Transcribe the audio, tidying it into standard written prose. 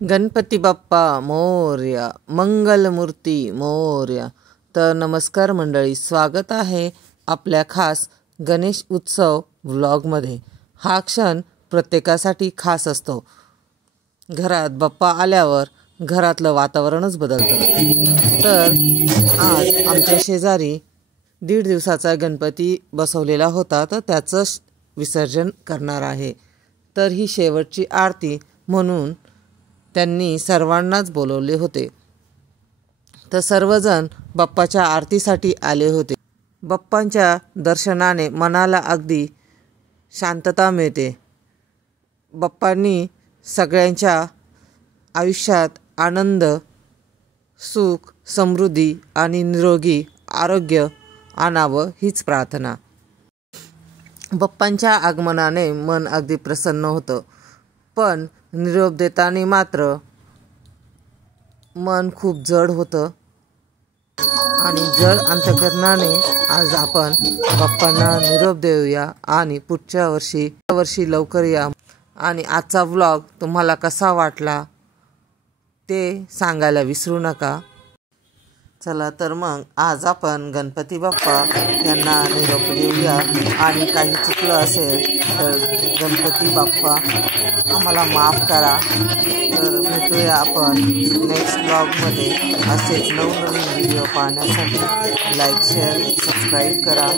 गणपती बाप्पा मोरया, मंगलमूर्ती मोरया। तर नमस्कार मंडळी, स्वागत आहे आपल्या खास गणेश उत्सव व्लॉगमध्ये। हा क्षण प्रत्येकासाठी खास असतो। घरात बाप्पा आल्यावर घरातलं वातावरणच बदलतं। तर आज आमच्या शेजारी 1.5 दिवसाचा गणपती बसवलेला होता, तर त्याचं विसर्जन करणार आहे। तर ही शेवटची आरती म्हणून त्यांनी सर्वांनाच बोलवले होते। तर सर्वजण बाप्पाच्या आरतीसाठी आले होते। बाप्पांच्या दर्शनाने मनाला अगदी शांतता मिळते। बाप्पांनी सगळ्यांच्या आयुष्यात आनंद, सुख, समृद्धी आणि निरोगी आरोग्य आणावं हीच प्रार्थना। बाप्पांच्या आगमनाने मन अगदी प्रसन्न होतं, पण निरोप देताना मात्र मन खूप जड होतं आणि जड अंतकरणाने आज आपण बाप्पांना निरोप देऊया आणि पुढच्या वर्षी लवकर या। आणि आजचा व्लॉग तुम्हाला कसा वाटला ते सांगायला विसरू नका। चला तर मग आज आपण गणपती बाप्पा यांना निरोप देऊया आणि काही चुकलं असेल तर गणपती बाप्पा आम्हाला माफ करा। तर भेटूया आपण नेक्स्ट ब्लॉगमध्ये। असेच नवनवीन व्हिडिओ पाहण्यासाठी लाईक, शेअर, सबस्क्राईब करा।